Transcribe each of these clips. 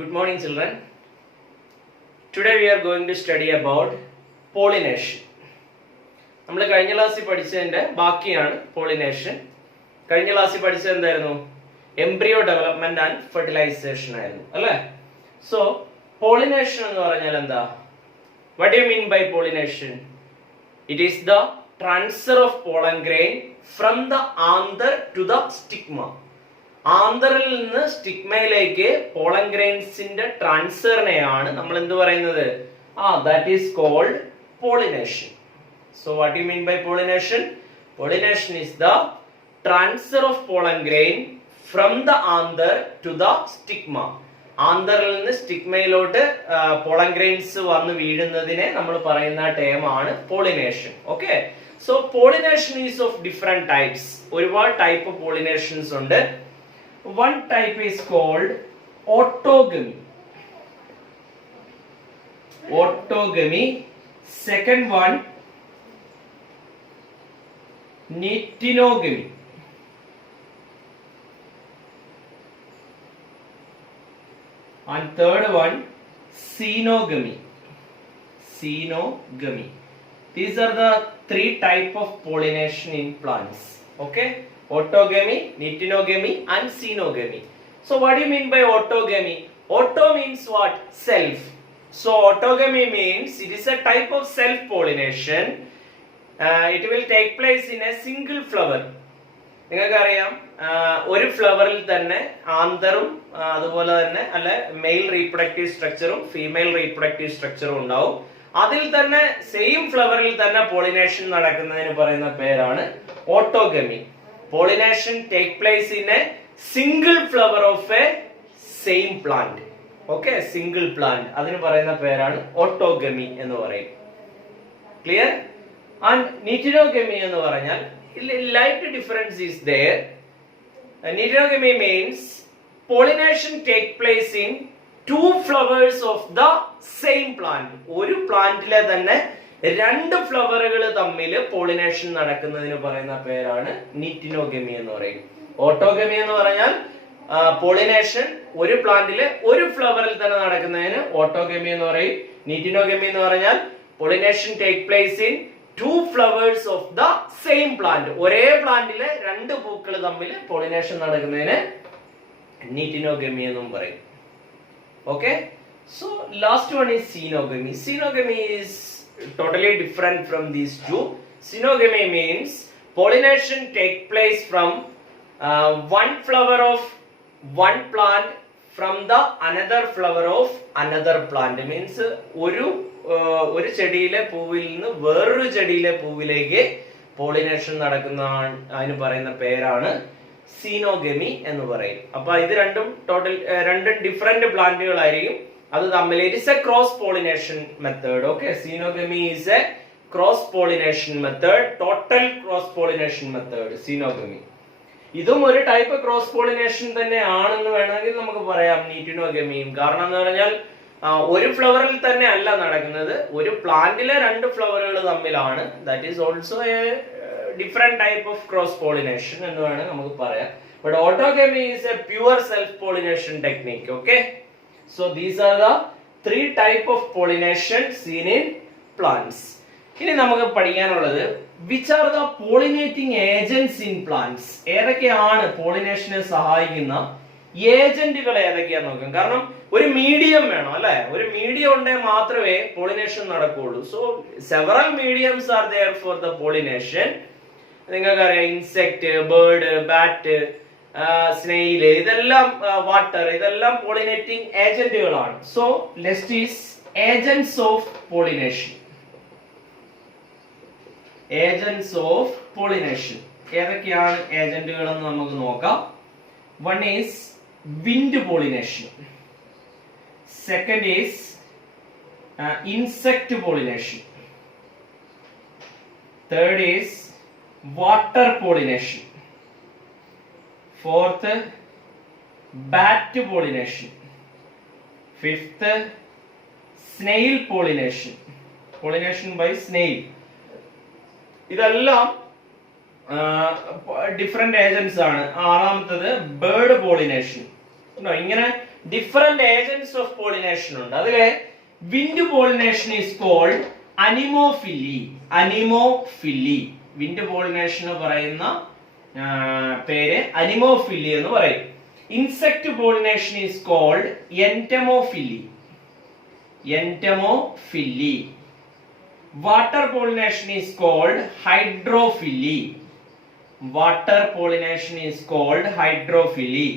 Good morning, children. Today we are going to study about pollination. നമ്മൾ കഴിഞ്ഞ ക്ലാസ്സിൽ പഠിച്ചതിന്റെ ബാക്കിയാണ് pollination. കഴിഞ്ഞ ക്ലാസ്സിൽ പഠിച്ചത് എന്തായിരുന്നു? Embryo development and fertilization ആയിരുന്നു, അല്ലേ? So, pollination എന്ന് പറഞ്ഞാൽ എന്താ? What do you mean by pollination? It is the transfer of pollen grain from the anther to the stigma. ആന്തറിൽ നിന്ന് സ്റ്റിഗ്മയിലേക്ക് പോളൻ ഗ്രെയിൻസിന്റെ ട്രാൻസ്ഫറിനെയാണ് നമ്മൾ എന്ത് പറയുന്നത്? That is called pollination. So what you mean by pollination? Pollination is the transfer of pollen grain from the anther to the stigma. ആന്തറിൽ നിന്ന് സ്റ്റിഗ്മയിലോട്ട് pollen grains വന്ന് വീഴുന്നതിനെ നമ്മൾ പറയുന്ന ടേം ആണ് pollination. Okay, so pollination is of different types. ഒരുപാട് type of pollinations ഉണ്ട്. One type is called autogamy. Autogamy. Second one, nitinogamy. And third one, synogamy. Synogamy. These are the three types of pollination in plants. Okay? Autogamy, nitinogamy and synogamy. So what do you mean by autogamy? Auto means what? Self. So autogamy means it is a type of self pollination. It will take place in a single flower. നിങ്ങൾക്കറിയാം, ഒരു ഫ്ലവറിൽ തന്നെ ആന്തറും അതുപോലെ തന്നെ അല്ലെ mail reproductive സ്ട്രക്ചറും female reproductive സ്ട്രക്ചറും ഉണ്ടാവും. അതിൽ തന്നെ same ഫ്ലവറിൽ തന്നെ പോളിനേഷൻ നടക്കുന്നതിന് പറയുന്ന പേരാണ് autogamy. Pollination take place in a single flower of a same plant. Okay, single plant. അതിന് പറയുന്ന പേരാണ് ഓട്ടോഗമി എന്ന് പറയും. Clear? And nitinogamy എന്ന് പറഞ്ഞാൽ light difference is there. Nitinogamy means pollination take place in two flowers of the same plant. ഒരു പ്ലാന്റിലെ തന്നെ രണ്ട് ഫ്ലവറുകൾ തമ്മിൽ പോളിനേഷൻ നടക്കുന്നതിന് പറയുന്ന പേരാണ് നിറ്റിനോഗമി എന്ന് പറയും. ഓട്ടോഗമി എന്ന് പറഞ്ഞാൽ പോളിനേഷൻ ഒരു പ്ലാന്റിലെ ഒരു ഫ്ലവറിൽ തന്നെ നടക്കുന്നതിന് ഓട്ടോഗമി എന്ന് പറയും. നിറ്റിനോഗമി എന്ന് പറഞ്ഞാൽ pollination take place in two flowers of the same plant. ഒരേ പ്ലാന്റിലെ രണ്ട് പൂക്കൾ തമ്മിൽ പോളിനേഷൻ നടക്കുന്നതിന് നിറ്റിനോഗമി എന്നും പറയും. Okay, so last one is xenogamy. Xenogamy is totally different from these two. Synogamy means pollination take place from one flower of one plant from the another flower of another plant. Means ഒരു ചെടിയിലെ പൂവിൽ നിന്ന് വേറൊരു ചെടിയിലെ പൂവിലേക്ക് pollination നടക്കുന്നതാണ്. അതിന് പറയുന്ന പേരാണ് xenogamy എന്ന് പറയും. അപ്പൊ ഇത് രണ്ടും ഡിഫറെന്റ് പ്ലാന്റുകളായിരിക്കും. അത് തമ്മിൽ it is A cross pollination method. Okay, xenogamy is A cross pollination method, total cross pollination method xenogamy. ഇതും ഒരു ടൈപ്പ് ക്രോസ് പോളിനേഷൻ തന്നെ ആണെന്ന് വേണമെങ്കിൽ നമുക്ക് പറയാം നിറ്റിനോഗമിയും. കാരണം എന്ന് പറഞ്ഞാൽ ഒരു ഫ്ലവറിൽ തന്നെ അല്ല നടക്കുന്നത്, ഒരു പ്ലാന്റിലെ രണ്ട് ഫ്ലവറുകൾ തമ്മിലാണ്. That is also A different type of cross pollination എന്ന് വേണമെങ്കിൽ നമുക്ക് പറയാം. But autogamy is A pure self pollination technique. Okay, so these are the three type of pollination seen in plants. ഇനി നമുക്ക് പഠിക്കാനുള്ളത് which are the pollinating agents in plants. ഏതൊക്കെയാണ് പോളിനേഷനെ സഹായിക്കുന്ന ഏജന്റുകൾ ഏതൊക്കെയാന്ന് നോക്കാം. കാരണം ഒരു മീഡിയം വേണം, അല്ലെ? ഒരു മീഡിയം ഉണ്ടെങ്കിൽ മാത്രമേ പോളിനേഷൻ നടക്കുകയുള്ളൂ. So several mediums are there for the pollination. നിങ്ങൾക്കറിയാം, ഇൻസെക്ട്, ബേർഡ്, ബാറ്റ്, സ്നെയിൽ, ഇതെല്ലാം വാട്ടർ, ഇതെല്ലാം പോളിനേറ്റിംഗ് ഏജന്റുകളാണ്. So next is agents of pollination. Agents of pollination ഏതൊക്കെയാണ് ഏജന്റുകൾ എന്ന് നമുക്ക് നോക്കാം. One is wind pollination. Second is insect pollination. Third is water pollination. Fourth, bat pollination. Fifth, snail pollination. Pollination by snail. ഇതെല്ലാം different agents ആണ്. ആറാമത്തത് bird pollination. ഇങ്ങനെ different agents of pollination ഉണ്ട്. അതിലെ wind pollination is called anemophily. Anemophily wind pollination പറയുന്ന പേര് anemophily എന്ന് പറയും. Insect pollination is called entomophily. Entomophily. Water pollination is called hydrophily. Water pollination is called hydrophily.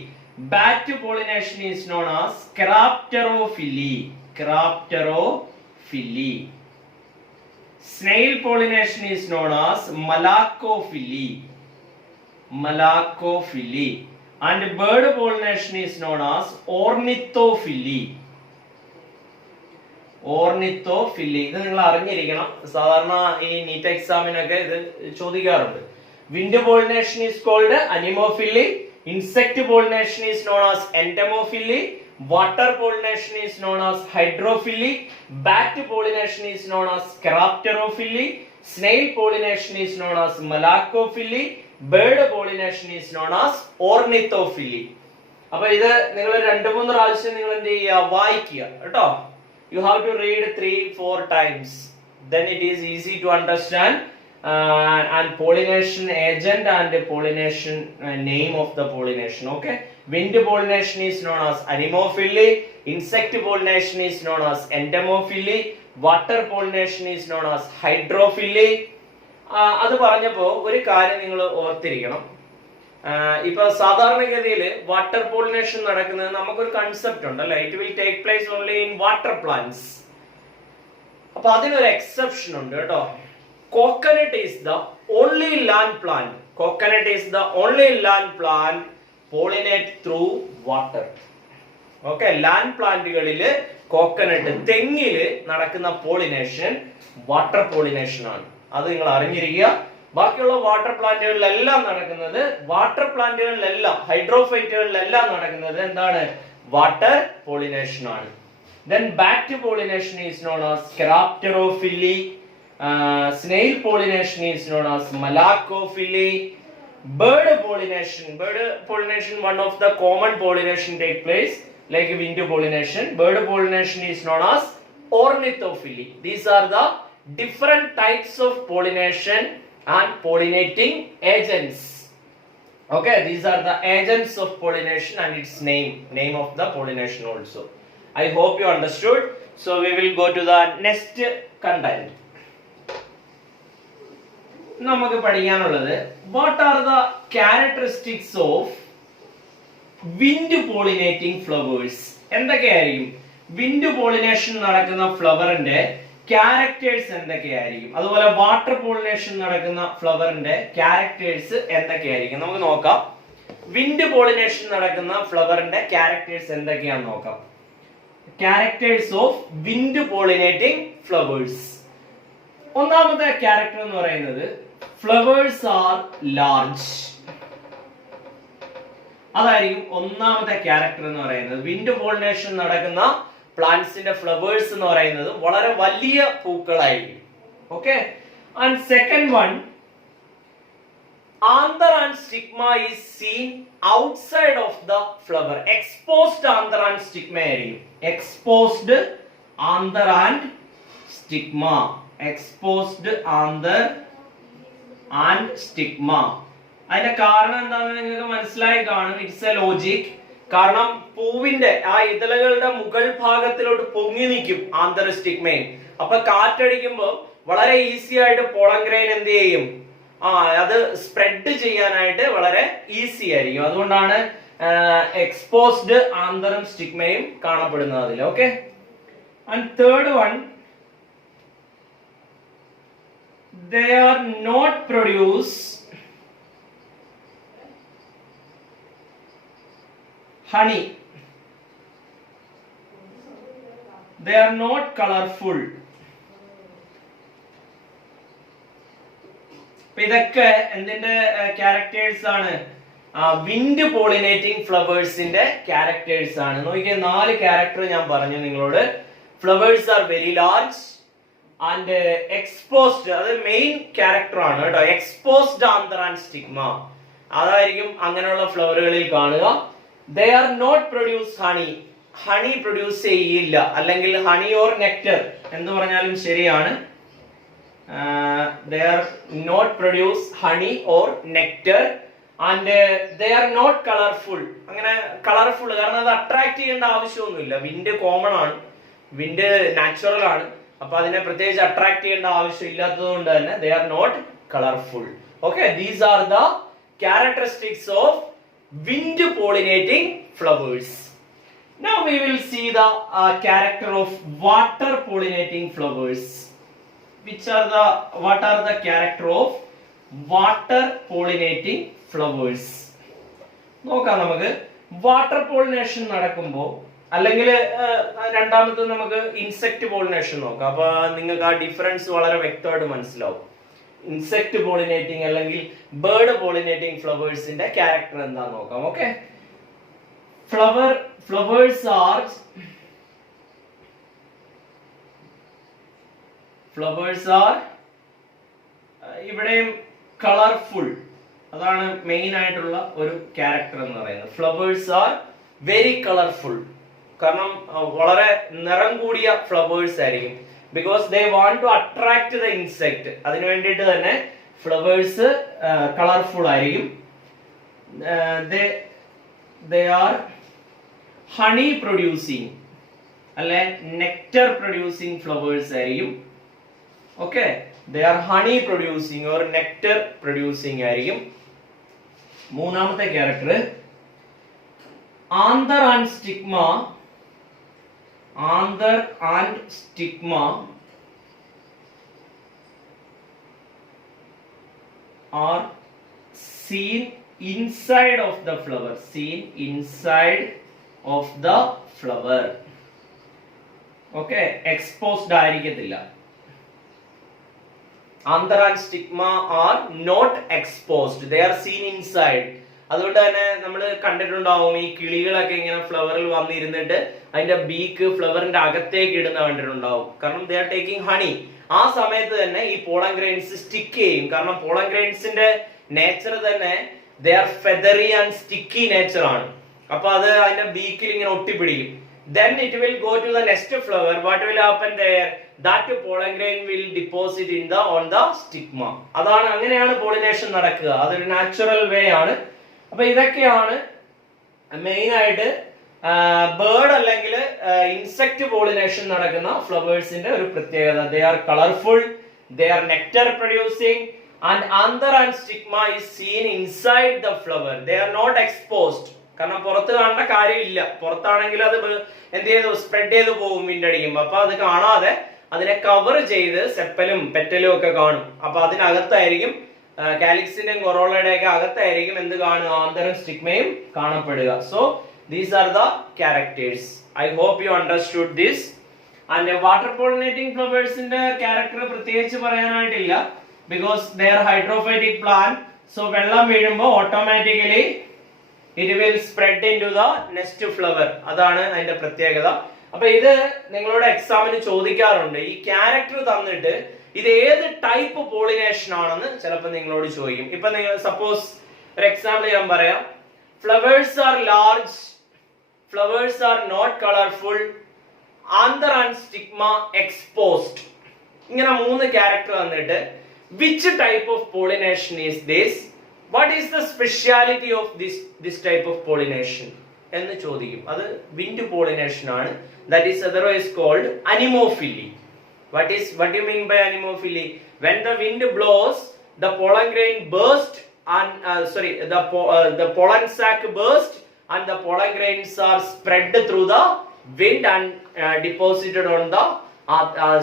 Bat pollination is known as Crapterophily. Crapterophily. Snail pollination is known as Malacophily. Malacophily. And bird pollination is known as Ornithophily. Ornithophily. ഇത് നിങ്ങൾ അറിഞ്ഞിരിക്കണം. സാധാരണ ഈ NEET എക്സാമിനൊക്കെ ഇത് ചോദിക്കാറുണ്ട്. Wind pollination is called anemophily. Insect pollination is known as entomophily. Water pollination is known as hydrophily. Bat pollination is known as crapterophily. Snail pollination is known as malacophily. Bird pollination is known as ornithophily. അപ്പോൾ ഇത് നിങ്ങൾ 2-3 പ്രാവശ്യം നിങ്ങൾ എന്ത് ചെയ്യുക, വായിക്കുക കേട്ടോ. You have to read 3-4 times. Then it is easy to understand. And pollination agent and pollination name of the pollination. Okay, wind pollination is known as anemophily. Insect pollination is known as entomophily. Water pollination is known as hydrophily. അത് പറഞ്ഞപ്പോൾ ഒരു കാര്യം നിങ്ങൾ ഓർത്തിരിക്കണം. ഇപ്പൊ സാധാരണഗതിയിൽ water pollination നടക്കുന്നത് നമുക്കൊരു കൺസെപ്റ്റ് ഉണ്ട് അല്ലെ, it will take place only in water plants. അപ്പൊ അതിനൊരു എക്സെപ്ഷൻ ഉണ്ട് കേട്ടോ. Coconut is the only land plant. Coconut is the only land plant pollinate through water. Okay, land plantകളില് കോക്കനട്ട്, തെങ്ങില് നടക്കുന്ന പോളിനേഷൻ വാട്ടർ പോളിനേഷൻ ആണ്. അത് നിങ്ങൾ അറിഞ്ഞിരിക്കുക. ബാക്കിയുള്ള വാട്ടർ പ്ലാന്റുകളിലെല്ലാം നടക്കുന്നത്, വാട്ടർ പ്ലാന്റുകളിലെല്ലാം ഹൈഡ്രോഫൈറ്റുകളിലെല്ലാം നടക്കുന്നത് എന്താണ്, വാട്ടർ പോളിനേഷൻ ആണ്. Then bat pollination is known as Crapterophily. Snail pollination is known as Malacophily. Bird pollination, one of the common pollination take place like wind pollination. Bird pollination is known as Ornithophily. These are the different types of pollination and pollinating agents. Okay, these are the agents of pollination and its name of the pollination also. I hope you understood. So we will go to the next content. നമുക്ക് പഠിക്കാനുള്ളത് what are the characteristics of wind pollinating flowers. എന്തൊക്കെയായിരിക്കും wind pollination നടക്കുന്ന ഫ്ലവറിന്റെ characters എന്തൊക്കെയായിരിക്കും, അതുപോലെ water pollination നടക്കുന്ന ഫ്ലവറിന്റെ characters എന്തൊക്കെയായിരിക്കും നമുക്ക് നോക്കാം. വിൻഡ് പോളിനേഷൻ നടക്കുന്ന ഫ്ലവറിന്റെ ക്യാരക്ടേഴ്സ് എന്തൊക്കെയാണെന്ന് നോക്കാം. Characters of wind pollinating flowers. ഒന്നാമത്തെ ക്യാരക്ടർ എന്ന് പറയുന്നത് ഫ്ലവേഴ്സ് ആർ ലാർജ്. അതായിരിക്കും ഒന്നാമത്തെ ക്യാരക്ടർ എന്ന് പറയുന്നത്. വിൻഡ് പോളിനേഷൻ നടക്കുന്ന പ്ലാന്റ്സിന്റെ ഫ്ലവേഴ്സ് എന്ന് പറയുന്നത് വളരെ വലിയ പൂക്കളായിരിക്കും. Okay, and second one, anther and stigma is seen outside of the flower. Exposed anther and stigma ആയിരിക്കും. Exposed anther and stigma. Exposed anther and stigma. അതിന്റെ കാരണം എന്താണെന്ന് നിങ്ങൾക്ക് മനസ്സിലായി കാണും. It's A logic. കാരണം പൂവിന്റെ ആ ഇതളുകളുടെ മുകൾ ഭാഗത്തിലോട്ട് പൊങ്ങി നിൽക്കും ആന്തർ സ്റ്റിഗ്മയും. അപ്പൊ കാറ്റടിക്കുമ്പോൾ വളരെ ഈസി ആയിട്ട് പോളൻ ഗ്രെയിൻ എന്ത് ചെയ്യും, അത് സ്പ്രെഡ് ചെയ്യാനായിട്ട് വളരെ ഈസി ആയിരിക്കും. അതുകൊണ്ടാണ് എക്സ്പോസ്ഡ് ആന്തറും സ്റ്റിഗ്മയും കാണപ്പെടുന്നത് അതിൽ. Okay, and third one, they are not produce honey. They are not colorful. ഇതൊക്കെ എന്തിന്റെ ക്യാരക്ടേഴ്സ് ആണ്, വിൻഡ് പോളിനേറ്റിംഗ് ഫ്ലവേഴ്സിന്റെ ക്യാരക്ടേഴ്സ് ആണ്. നോക്കിയാൽ 4 ക്യാരക്ടർ ഞാൻ പറഞ്ഞു നിങ്ങളോട്. Flowers are very large and exposed, അത് മെയിൻ ക്യാരക്ടർ ആണ് കേട്ടോ. എക്സ്പോസ്ഡ് ആന്തർ ആൻഡ് സ്റ്റിഗ്മ, അതായിരിക്കും അങ്ങനെയുള്ള ഫ്ലവറുകളിൽ കാണുക. They are not produce honey. Honey produce ചെയ്യില്ല, അല്ലെങ്കിൽ ഹണി ഓർ നെക്ടർ എന്ന് പറഞ്ഞാലും ശരിയാണ്. they are not produce honey or nectar and they are not colorful. അങ്ങനെ കളർഫുൾ കാരണം അത് അട്രാക്ട് ചെയ്യേണ്ട ആവശ്യമൊന്നുമില്ല. വിൻഡ് കോമൺ ആണ്, വിൻഡ് നാച്ചുറൽ ആണ്. അപ്പൊ അതിനെ പ്രത്യേകിച്ച് അട്രാക്ട് ചെയ്യേണ്ട ആവശ്യം ഇല്ലാത്തത് കൊണ്ട് തന്നെ they are not colorful. Okay, these are the characteristics of wind pollinating flowers. Now we will see the character of water pollinating flowers. What are the character of water pollinating flowers? നോക്കാം നമുക്ക്. Water pollination നടക്കുമ്പോൾ അല്ലെങ്കിൽ രണ്ടാമത്തെ നമുക്ക് insect pollination നോക്കാം. അപ്പൊ നിങ്ങൾക്ക് ആ ഡിഫറൻസ് വളരെ വ്യക്തമായിട്ട് മനസ്സിലാവും. ഇൻസെക്ട് പോളിനേറ്റിംഗ് അല്ലെങ്കിൽ ബേർഡ് പോളിനേറ്റിംഗ് ഫ്ലവേഴ്സിന്റെ ക്യാരക്ടർ എന്താന്ന് നോക്കാം. ഓക്കെ, flowers are ഇവിടെയും കളർഫുൾ, അതാണ് മെയിൻ ആയിട്ടുള്ള ഒരു ക്യാരക്ടർ എന്ന് പറയുന്നത്. ഫ്ലവേഴ്സ് ആർ വെരി കളർഫുൾ, കാരണം വളരെ നിറം കൂടിയ ഫ്ലവേഴ്സ് ആയിരിക്കും. Because they want to attract the insect. അതിനു വേണ്ടിയിട്ട് തന്നെ ഫ്ലവേഴ്സ് കളർഫുൾ ആയിരിക്കും. they are honey producing അല്ലെ നെക്ടർ പ്രൊഡ്യൂസിങ് ഫ്ലവേഴ്സ് ആയിരിക്കും. Okay, they are honey producing or nectar producing ആയിരിക്കും. മൂന്നാമത്തെ character anther and stigma. Anther and stigma are seen inside of the flower. Seen inside of the flower. Okay, exposed ആയിരിക്കത്തില്ല. Anther and stigma are not exposed. They are seen inside. അതുകൊണ്ട് തന്നെ നമ്മൾ കണ്ടിട്ടുണ്ടാവും ഈ കിളികളൊക്കെ ഇങ്ങനെ ഫ്ലവറിൽ വന്നിരുന്നിട്ട് അതിന്റെ ബീക്ക് ഫ്ലവറിന്റെ അകത്തേക്ക് ഇടുന്ന കണ്ടിട്ടുണ്ടാവും. കാരണം ദേ ആർ ടേക്കിംഗ് ഹണി. ആ സമയത്ത് തന്നെ ഈ പോളൻ ഗ്രെയിൻസ് സ്റ്റിക്ക് ചെയ്യും. കാരണം പോളൻ ഗ്രെയിൻസിന്റെ നേച്ചർ തന്നെ they are feathery and sticky nature ആണ്. അപ്പൊ അത് അതിന്റെ ബീക്കിൽ ഇങ്ങനെ ഒട്ടിപ്പിടിക്കും. Then it will go to the next flower. What will happen there? That pollen grain will deposit on the stigma. അതാണ്, അങ്ങനെയാണ് പോളിനേഷൻ നടക്കുക. അതൊരു നാച്ചുറൽ വേ ആണ്. അപ്പൊ ഇതൊക്കെയാണ് മെയിൻ ആയിട്ട് ബേർഡ് അല്ലെങ്കിൽ ഇൻസെക്ട് പോളിനേഷൻ നടക്കുന്ന ഫ്ലവേഴ്സിന്റെ ഒരു പ്രത്യേകത. They are colourful, they are nectar producing and anther and stigma is seen inside the flower. They are not exposed. കാരണം പുറത്ത് കാണേണ്ട കാര്യമില്ല. പുറത്താണെങ്കിൽ അത് എന്ത് ചെയ്തു, സ്പ്രെഡ് ചെയ്ത് പോകും വിൻഡടിക്കുമ്പോ. അപ്പൊ അത് കാണാതെ അതിനെ കവർ ചെയ്ത് സെപ്പലും പെറ്റലും ഒക്കെ കാണും. അപ്പൊ അതിനകത്തായിരിക്കും കാലിക്സിന്റെയും കൊറോളയുടെ ഒക്കെ അകത്തായിരിക്കും എന്ത് കാണുക, ആന്തറും സ്റ്റിഗ്മയും കാണപ്പെടുക. So these are the characters. I hope you understood this. And water pollinating ഫ്ലവേഴ്സിന്റെ ക്യാരക്ടർ പ്രത്യേകിച്ച് പറയാനായിട്ടില്ല. Because they are hydrophytic plant. So വെള്ളം വീഴുമ്പോൾ automatically it will spread into the next flower. അതാണ് അതിന്റെ പ്രത്യേകത. അപ്പൊ ഇത് നിങ്ങളോട് എക്സാമിന് ചോദിക്കാറുണ്ട്. ഈ ക്യാരക്ടർ തന്നിട്ട് ഇത് ഏത് ടൈപ്പ് പോളിനേഷൻ ആണെന്ന് ചിലപ്പോൾ നിങ്ങളോട് ചോദിക്കും. ഇപ്പൊ നിങ്ങൾ സപ്പോസ് ഒരു എക്സാമ്പിൾ ഞാൻ പറയാം. Flowers are large, flowers are not colourful, anther and stigma exposed. ഇങ്ങനെ മൂന്ന് ക്യാരക്ടർ തന്നിട്ട് which type of pollination is this? What is the speciality of this type of pollination എന്ന് ചോദിക്കും. അത് വിൻഡ് പോളിനേഷൻ ആണ്. That is otherwise called anemophily. What do you mean by anemophily? When the wind blows, the pollen grain burst and the pollen sac burst and the pollen grains are spread through the wind and deposited on the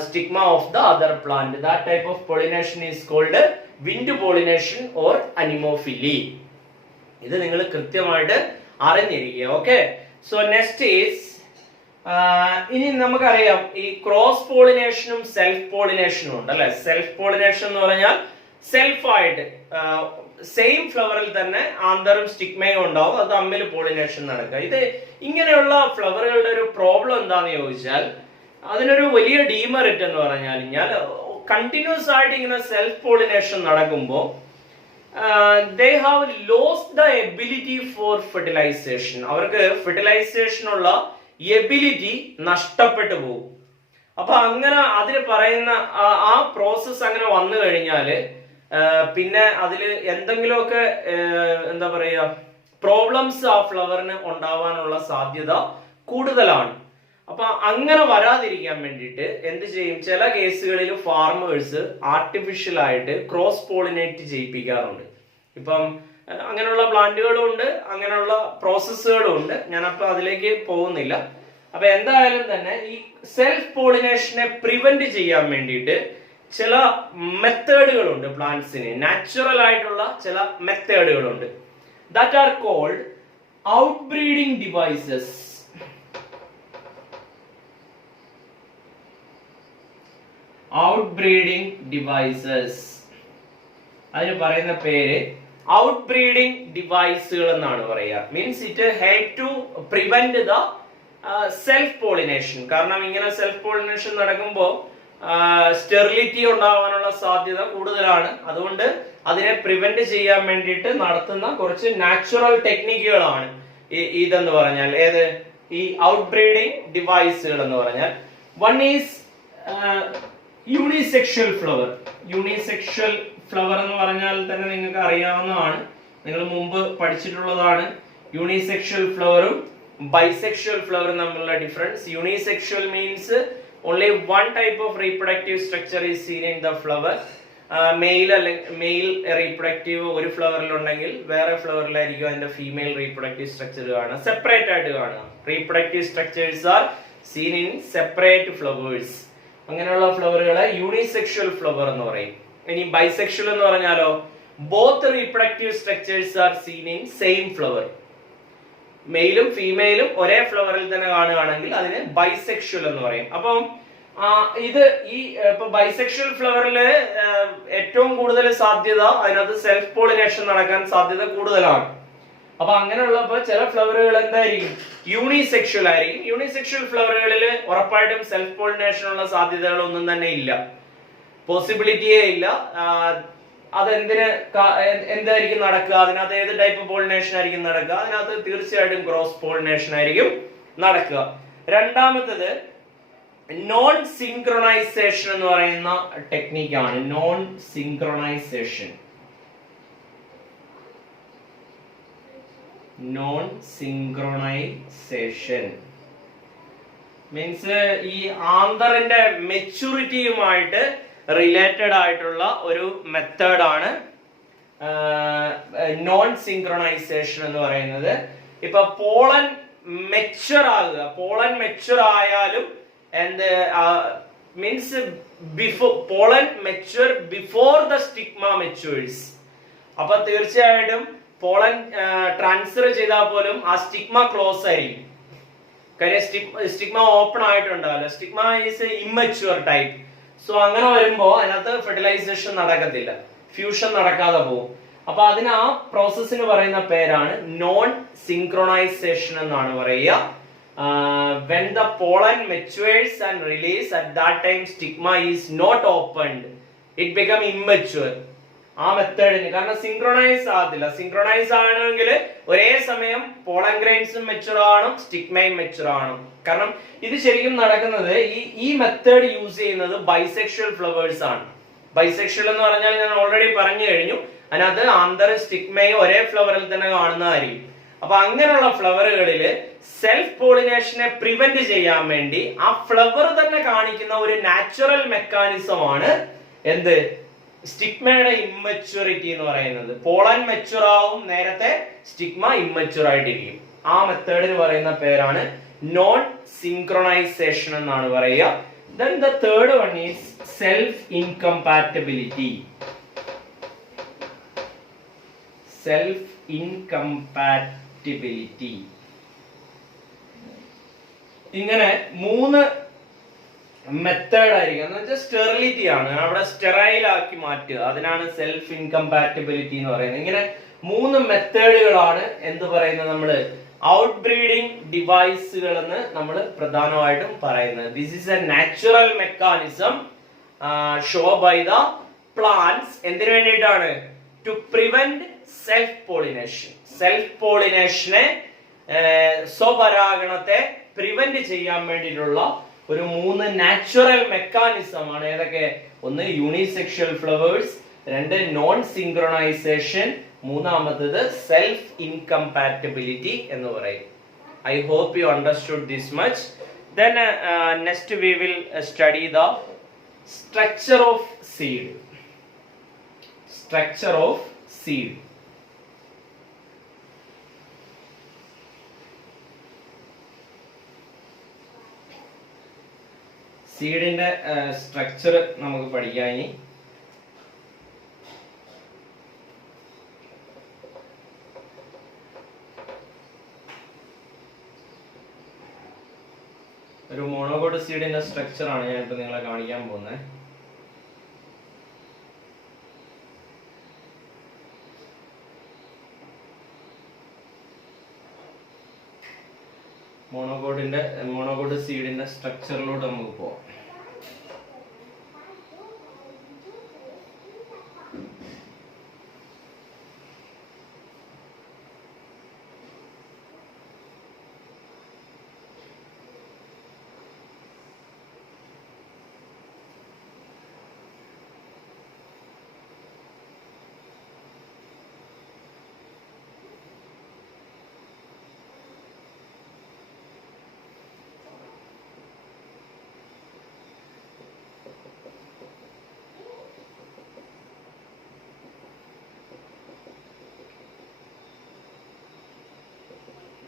stigma of the other plant. That type of pollination is called wind pollination or anemophily. ഇത് നിങ്ങൾ കൃത്യമായിട്ട് അറിഞ്ഞിരിക്കുക. Okay, so next is ഇനി നമുക്കറിയാം ഈ cross പോളിനേഷനും self പോളിനേഷനും ഉണ്ട് അല്ലെ. Self pollination എന്ന് പറഞ്ഞാൽ സെൽഫായിട്ട് സെയിം ഫ്ലവറിൽ തന്നെ ആന്തറും സ്റ്റിഗ്മയും ഉണ്ടാവും, അത് തമ്മിൽ പോളിനേഷൻ നടക്കുക. ഇത് ഇങ്ങനെയുള്ള ഫ്ലവറുകളുടെ ഒരു പ്രോബ്ലം എന്താണെന്ന് ചോദിച്ചാൽ അതിനൊരു വലിയ ഡീമെറിറ്റ് എന്ന് പറഞ്ഞാൽ കണ്ടിന്യൂസ് ആയിട്ട് ഇങ്ങനെ സെൽഫ് പോളിനേഷൻ നടക്കുമ്പോൾ they have lost the ability for fertilization. അവർക്ക് ഫെർട്ടിലൈസേഷൻ ഉള്ള എബിലിറ്റി നഷ്ടപ്പെട്ടു പോകും. അപ്പൊ അങ്ങനെ അതിന് പറയുന്ന ആ പ്രോസസ് അങ്ങനെ വന്നു കഴിഞ്ഞാല് പിന്നെ അതിൽ എന്തെങ്കിലുമൊക്കെ എന്താ പറയുക പ്രോബ്ലംസ് ആ ഫ്ലവറിന് ഉണ്ടാവാനുള്ള സാധ്യത കൂടുതലാണ്. അപ്പൊ അങ്ങനെ വരാതിരിക്കാൻ വേണ്ടിയിട്ട് എന്ത് ചെയ്യും, ചില കേസുകളിൽ ഫാർമേഴ്സ് ആർട്ടിഫിഷ്യൽ ആയിട്ട് ക്രോസ് പോളിനേറ്റ് ചെയ്യിപ്പിക്കാറുണ്ട്. ഇപ്പം അങ്ങനെയുള്ള പ്ലാന്റുകളും ഉണ്ട്, അങ്ങനെയുള്ള പ്രോസസ്സുകളും ഉണ്ട്. ഞാനപ്പോ അതിലേക്ക് പോകുന്നില്ല. അപ്പൊ എന്തായാലും തന്നെ ഈ സെൽഫ് പോളിനേഷനെ പ്രിവെന്റ് ചെയ്യാൻ വേണ്ടിയിട്ട് ചില മെത്തേഡുകളുണ്ട് പ്ലാന്റ്സിന്, നാച്ചുറൽ ആയിട്ടുള്ള ചില മെത്തേഡുകളുണ്ട്. That are called outbreeding devices. Outbreeding devices, അതിന് പറയുന്ന പേര് ഔട്ട്ബ്രീഡിംഗ് ഡിവൈസുകൾ എന്നാണ് പറയുക. Means it help to prevent the self pollination. കാരണം ഇങ്ങനെ സെൽഫ് പോളിനേഷൻ നടക്കുമ്പോൾ സ്റ്റെറിലിറ്റി ഉണ്ടാവാനുള്ള സാധ്യത കൂടുതലാണ്. അതുകൊണ്ട് അതിനെ പ്രിവെന്റ് ചെയ്യാൻ വേണ്ടിയിട്ട് നടത്തുന്ന കുറച്ച് നാച്ചുറൽ ടെക്നിക്കുകളാണ് ഇതെന്ന് പറഞ്ഞാൽ. ഏത് ഈ ഔട്ട്ബ്രീഡിംഗ് ഡിവൈസുകൾ എന്ന് പറഞ്ഞാൽ, one is unisexual flower. Unisexual flower എന്ന് പറഞ്ഞാൽ തന്നെ നിങ്ങൾക്ക് അറിയാവുന്നതാണ്, നിങ്ങൾ മുമ്പ് പഠിച്ചിട്ടുള്ളതാണ്. യൂണിസെക്ഷൽ ഫ്ലവറും ബൈസെക്ഷൽ ഫ്ലവറും തമ്മിലുള്ള difference. Unisexual means only one type of reproductive structure is seen in the flower. Mail reproductive ഒരു ഫ്ലവറിൽ ഉണ്ടെങ്കിൽ വേറെ ഫ്ലവറിലായിരിക്കും അതിന്റെ ഫീമെയിൽ റീപ്രൊഡക്റ്റീവ് സ്ട്രക്ചർ കാണുക, സെപ്പറേറ്റ് ആയിട്ട് കാണുക. Reproductive structures are seen in separate flowers. അങ്ങനെയുള്ള ഫ്ലവറുകളെ യൂണിസെക്ഷൽ ഫ്ലവർ എന്ന് പറയും. ഇനി ബൈസെക്ഷൽ എന്ന് പറഞ്ഞാലോ, both reproductive structures are seen in same flower. മെയിലും ഫീമെയിലും ഒരേ ഫ്ലവറിൽ തന്നെ കാണുകയാണെങ്കിൽ അതിന് ബൈസെക്ഷൽ എന്ന് പറയും. അപ്പം ഇത് ഈ ഇപ്പൊ ബൈസെക്ഷൽ ഫ്ലവറില് ഏറ്റവും കൂടുതൽ സാധ്യത അതിനകത്ത് സെൽഫ് പോളിനേഷൻ നടക്കാൻ സാധ്യത കൂടുതലാണ്. അപ്പൊ അങ്ങനെയുള്ളപ്പോ ചില ഫ്ലവറുകൾ എന്തായിരിക്കും, യൂണിസെക്ഷൽ ആയിരിക്കും. യൂണിസെക്ഷൽ ഫ്ലവറുകളിൽ ഉറപ്പായിട്ടും സെൽഫ് പോളിനേഷനുള്ള സാധ്യതകൾ ഒന്നും തന്നെ ഇല്ല, പോസിബിലിറ്റിയേ ഇല്ല. അതെന്തിന് എന്തായിരിക്കും നടക്കുക, അതിനകത്ത് ഏത് ടൈപ്പ് പോളിനേഷൻ ആയിരിക്കും നടക്കുക, അതിനകത്ത് തീർച്ചയായിട്ടും ക്രോസ് പോളിനേഷൻ ആയിരിക്കും നടക്കുക. രണ്ടാമത്തത് നോൺ സിങ്ക്രണൈസേഷൻ എന്ന് പറയുന്ന ടെക്നിക്കാണ്. Non synchronisation. Non synchronisation means ഈ ആന്തറിന്റെ മെച്യൂരിറ്റിയുമായിട്ട് റിലേറ്റഡ് ആയിട്ടുള്ള ഒരു മെത്തേഡാണ് നോൺ സിങ്ക്രണൈസേഷൻ എന്ന് പറയുന്നത്. ഇപ്പൊ പോളൻ മെച്യൂർ ആകുക, പോളൻ മെച്യൂർ ആയാലും എന്ത് means pollen mature before the stigma matures. അപ്പൊ തീർച്ചയായിട്ടും പോളൻ ട്രാൻസ്ഫർ ചെയ്താൽ പോലും ആ സ്റ്റിഗ്മ ക്ലോസ് ആയിരിക്കും. കാര്യം സ്റ്റിഗ്മ ഓപ്പൺ ആയിട്ടുണ്ടാവില്ല. Stigma is immature type. So അങ്ങനെ വരുമ്പോ അതിനകത്ത് ഫെർട്ടിലൈസേഷൻ നടക്കത്തില്ല, ഫ്യൂഷൻ നടക്കാതെ പോകും. അപ്പൊ അതിന് ആ പ്രോസസ്സിന് പറയുന്ന പേരാണ് നോൺ സിങ്ക്രണൈസേഷൻ എന്നാണ് പറയുക. When the pollen matures and release, at that time stigma is not opened, it become immature. ആ മെത്തേഡിന് കാരണം സിങ്ക്രണൈസ് ആകത്തില്ല. സിങ്ക്രണൈസ് ആകണമെങ്കിൽ ഒരേ സമയം പോളൻ ഗ്രെയിൻസും മെച്ചുർ ആവണം, സ്റ്റിഗ്മയും മെച്ചുർ ആവണം. കാരണം ഇത് ശരിക്കും നടക്കുന്നത് ഈ മെത്തേഡ് യൂസ് ചെയ്യുന്നത് ബൈസെക്ഷൽ ഫ്ലവേഴ്സ് ആണ്. ബൈസെക്ഷൽ എന്ന് പറഞ്ഞാൽ ഞാൻ ഓൾറെഡി പറഞ്ഞു കഴിഞ്ഞു, അതിനകത്ത് ആന്തർ സ്റ്റിഗ്മയും ഒരേ ഫ്ലവറിൽ തന്നെ കാണുന്നതായിരിക്കും. അപ്പൊ അങ്ങനെയുള്ള ഫ്ലവറുകളിൽ സെൽഫ് പോളിനേഷനെ പ്രിവെന്റ് ചെയ്യാൻ വേണ്ടി ആ ഫ്ലവർ തന്നെ കാണിക്കുന്ന ഒരു നാച്ചുറൽ മെക്കാനിസം ആണ് എന്ത്, സ്റ്റിഗ്മയുടെ ഇമ്മച്യൂരിറ്റി എന്ന് പറയുന്നത്. പോളൻ മെച്ചുർ ആവും നേരത്തെ, സ്റ്റിഗ്മ ഇമ്മച്യൂർ ആയിട്ടിരിക്കും. ആ മെത്തേഡിന് പറയുന്ന പേരാണ് നോൺ സിങ്ക്രണൈസേഷൻ എന്നാണ് പറയുക. Then the third one is self-incompatibility. Self-incompatibility. ഇങ്ങനെ മൂന്ന് മെത്തേഡ് ആയിരിക്കും. എന്ന് വെച്ചാൽ സ്റ്റെറിലിറ്റി ആണ്, അവിടെ സ്റ്റെറൈൽ ആക്കി മാറ്റുക, അതിനാണ് സെൽഫ് ഇൻകമ്പാറ്റബിലിറ്റി എന്ന് പറയുന്നത്. ഇങ്ങനെ മൂന്ന് മെത്തേഡുകളാണ് എന്ത് പറയുന്നത് നമ്മള് ഔട്ട്ബ്രീഡിംഗ് ഡിവൈസുകൾ എന്ന് നമ്മൾ പ്രധാനമായിട്ടും പറയുന്നത്. This is a natural mechanism show by the plants. എന്തിനു വേണ്ടിയിട്ടാണ്? To prevent self pollination. Self പോളിനേഷനെ സ്വപരാഗണത്തെ പ്രിവെന്റ് ചെയ്യാൻ വേണ്ടിയിട്ടുള്ള ഒരു 3 നാച്ചുറൽ മെക്കാനിസം ആണ്. ഏതൊക്കെ? ഒന്ന് യൂണിസെക്ഷൽ ഫ്ലവേഴ്സ്, 2 നോൺ സിങ്ക്രണൈസേഷൻ, മൂന്നാമത്തേത് സെൽഫ് ഇൻകംപാറ്റബിലിറ്റി എന്ന് പറയും. I hope you understood this much. Then next we will study the structure of seed. Structure of seed. സീഡിന്റെ സ്ട്രക്ചർ നമുക്ക് പഠിക്കാം ഇനി. ഒരു മോണോകോട്ട് സീഡിന്റെ സ്ട്രക്ചർ ആണ് ഞാൻ ഇപ്പൊ നിങ്ങളെ കാണിക്കാൻ പോകുന്നത്. മോണോകോട്ട് സീഡിന്റെ സ്ട്രക്ചറിലോട്ട് നമുക്ക് പോവാം.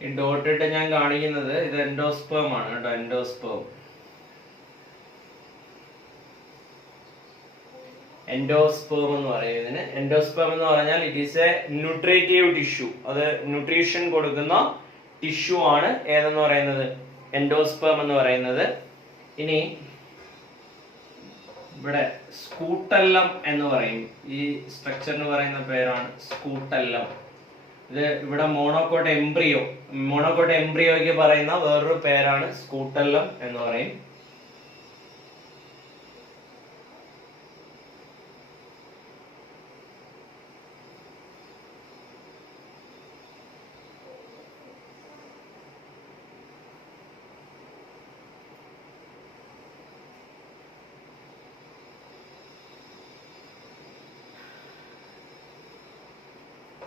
ഈ ഡോട്ട് ഇട്ട് ഞാൻ കാണിക്കുന്നത് ഇത് എൻഡോസ്പേം ആണ് കേട്ടോ. എൻഡോസ്പേം എന്ന് പറയുന്നതിന്, എൻഡോസ്പേം എന്ന് പറഞ്ഞാൽ it is a nutritive tissue. അത് ന്യൂട്രീഷൻ കൊടുക്കുന്ന ടിഷ്യൂ ആണ് ഏതെന്ന് പറയുന്നത്, എൻഡോസ്പേം എന്ന് പറയുന്നത്. ഇനി ഇവിടെ സ്കൂട്ടെല്ലം എന്ന് പറയും. ഈ സ്ട്രക്ചറിന് പറയുന്ന പേരാണ് സ്കൂട്ടെല്ലം. ഇത് ഇവിടെ മോണോകോട്ട് എംബ്രിയോയ്ക്ക് പറയുന്ന വേറൊരു പേരാണ് സ്കൂട്ടെല്ലം എന്ന് പറയും.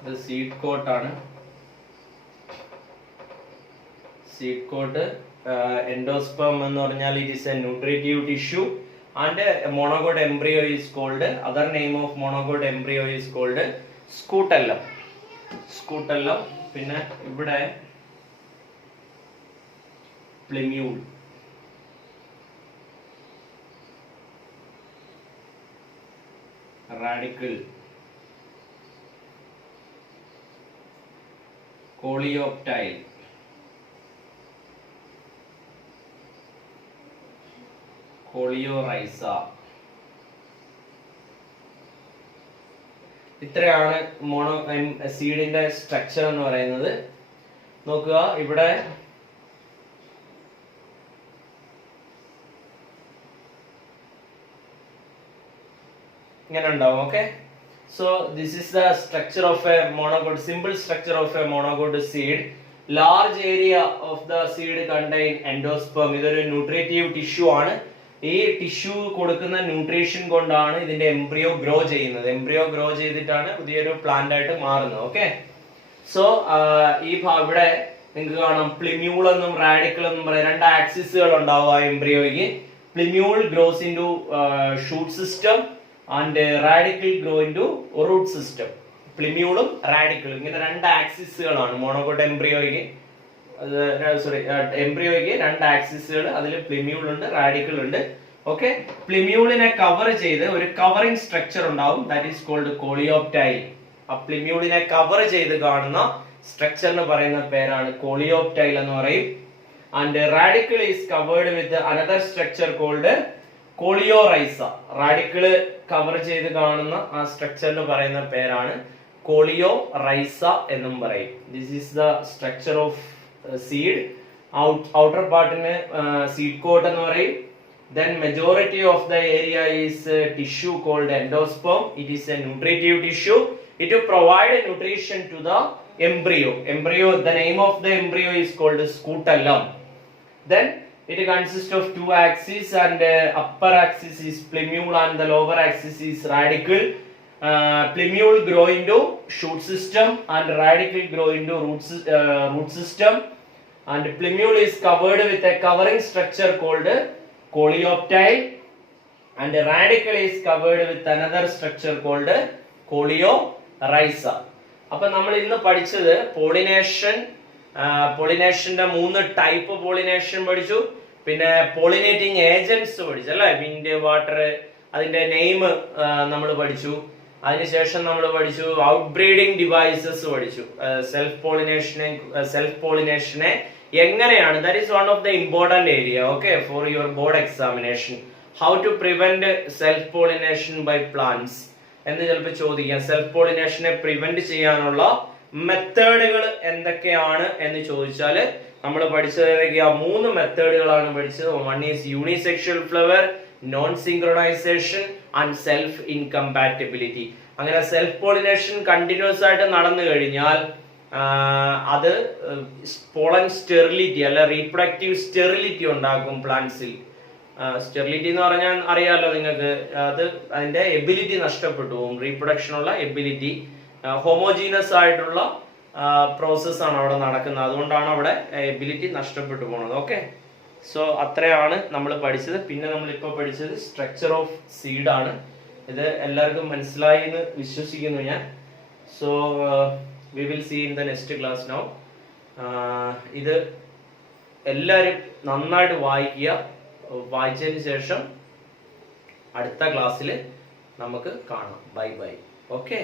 ഇത് സീഡ് കോട്ട് ആണ്. സീഡ് കോട്ട് എൻഡോസ്പേം എന്ന് പറഞ്ഞാൽ it is a nutritive tissue and monocot embryo is called, other name of monocot embryo is called scutellum. പിന്നെ ഇവിടെ പ്ലിമ്യൂൾ, റാഡിക്കിൾ, കോളിയോപ്റ്റൈൽ, കോളിയോറൈസ. ഇത്രയാണ് സീഡിന്റെ സ്ട്രക്ചർ എന്ന് പറയുന്നത്. നോക്കുക, ഇവിടെ ഇങ്ങനെ ഉണ്ടാവും. Okay, so this is the structure of a monocote, simple structure of a monocote seed. Large area of the seed contain endosperm. ഇതൊരു ന്യൂട്രീറ്റീവ് ടിഷ്യൂ ആണ്. ഈ ടിഷ്യൂ കൊടുക്കുന്ന ന്യൂട്രീഷൻ കൊണ്ടാണ് ഇതിന്റെ എംബ്രിയോ ഗ്രോ ചെയ്യുന്നത്. എംബ്രിയോ ഗ്രോ ചെയ്തിട്ടാണ് പുതിയൊരു പ്ലാന്റ് ആയിട്ട് മാറുന്നത്. ഓക്കെ, സോ ഈ ഇവിടെ നിങ്ങൾക്ക് കാണാം പ്ലിമ്യൂൾ എന്നും റാഡിക്കിൾ എന്നും പറയാം. 2 ആക്സിസുകൾ ഉണ്ടാവും ആ എംബ്രിയോയ്ക്ക്. Plumule grows into shoot system and radicle grow into root system. പ്ലിമ്യൂളും റാഡിക്കിളും ഇങ്ങനെ 2 ആക്സിസുകളാണ് മോണോകോട്ട് എംബ്രിയോയ്ക്ക്. എംബ്രിയോയ്ക്ക് 2 ആക്സിസുകൾ, അതിൽ പ്ലിമ്യൂൾ ഉണ്ട്, റാഡിക്കിൾ ഉണ്ട്. ഓക്കെ, പ്ലിമ്യൂളിനെ കവർ ചെയ്ത് ഒരു കവറിംഗ് സ്ട്രക്ചർ ഉണ്ടാവും, ദാറ്റ് ഈസ് കോൾഡ് കോളിയോപ്റ്റൈൽ. ആ പ്ലിമ്യൂളിനെ കവർ ചെയ്ത് കാണുന്ന സ്ട്രക്ചറിന് പറയുന്ന പേരാണ് കോളിയോപ്റ്റൈൽ എന്ന് പറയും. And radicle is covered with another structure called coleorhiza. Radicle cover ചെയ്ത് കാണുന്ന ആ സ്ട്രക്ചറിന് പറയുന്ന പേരാണ് കോളിയോറൈസ എന്നും പറയും. This is the structure of seed. Outer പാർട്ടിന് സീഡ് കോട്ട് എന്ന് പറയും. Then majority of the area is tissue called endosperm. It is a nutritive tissue. It will provide nutrition to the embryo. The name of the embryo is called scutellum. Then it consists of two axes, and upper axis is plumule and the lower axis is radicle. Plumule grow into shoot system and radicle grow into root system, and plumule is covered with a covering structure called coleoptile, and radicle is covered with another structure called coleorhiza. അപ്പോൾ നമ്മൾ ഇന്ന് പഠിച്ചത് പോളിനേഷന്റെ 3 type pollination പഠിച്ചു, പിന്നെ pollinating agents പഠിച്ചു അല്ലേ, wind, water, അതിന്റെ name നമ്മൾ പഠിച്ചു. അതിനുശേഷം നമ്മൾ പഠിച്ചു ഔട്ട് ബ്രീഡിംഗ് ഡിവൈസസ് പഠിച്ചു. സെൽഫ് പോളിനേഷനെ എങ്ങനെയാണ്, that is one of the important area okay for your board examination. How to prevent self pollination by plants എന്ന് ചിലപ്പോൾ ചോദിക്കാം. സെൽഫ് പോളിനേഷനെ പ്രിവെന്റ് ചെയ്യാനുള്ള മെത്തേഡുകൾ എന്തൊക്കെയാണ് എന്ന് ചോദിച്ചാൽ നമ്മൾ പഠിച്ചത് ഏതൊക്കെയാ? 3 മെത്തേഡുകളാണ് പഠിച്ചത്. One is unisexual flower, non synchronisation and self incompatibility. അങ്ങനെ സെൽഫ് പോളിനേഷൻ കണ്ടിന്യൂസ് ആയിട്ട് നടന്നു കഴിഞ്ഞാൽ അത് പോളൻ സ്റ്റെറിലിറ്റി അല്ല റീപ്രൊഡക്റ്റീവ് സ്റ്റെറിലിറ്റി ഉണ്ടാക്കും പ്ലാന്റ്സിൽ. സ്റ്റെറിലിറ്റി എന്ന് പറഞ്ഞാൽ അറിയാലോ നിങ്ങൾക്ക്, അത് അതിന്റെ എബിലിറ്റി നഷ്ടപ്പെട്ടു പോകും, റീപ്രൊഡക്ഷനുള്ള എബിലിറ്റി. ഹോമോജീനസ് ആയിട്ടുള്ള പ്രോസസ് ആണ് അവിടെ നടക്കുന്നത്, അതുകൊണ്ടാണ് അവിടെ എബിലിറ്റി നഷ്ടപ്പെട്ടു പോകുന്നത്. ഓക്കെ, സോ അത്രയാണ് നമ്മൾ പഠിച്ചത്. പിന്നെ നമ്മളിപ്പോൾ പഠിച്ചത് സ്ട്രക്ചർ ഓഫ് സീഡ് ആണ്. ഇത് എല്ലാവർക്കും മനസ്സിലായി എന്ന് വിശ്വസിക്കുന്നു ഞാൻ. So we will see in the next class now. ഇത് എല്ലാവരും നന്നായിട്ട് വായിക്കുക. വായിച്ചതിന് ശേഷം അടുത്ത ക്ലാസ്സിൽ നമുക്ക് കാണാം. Bye bye. ഓക്കെ.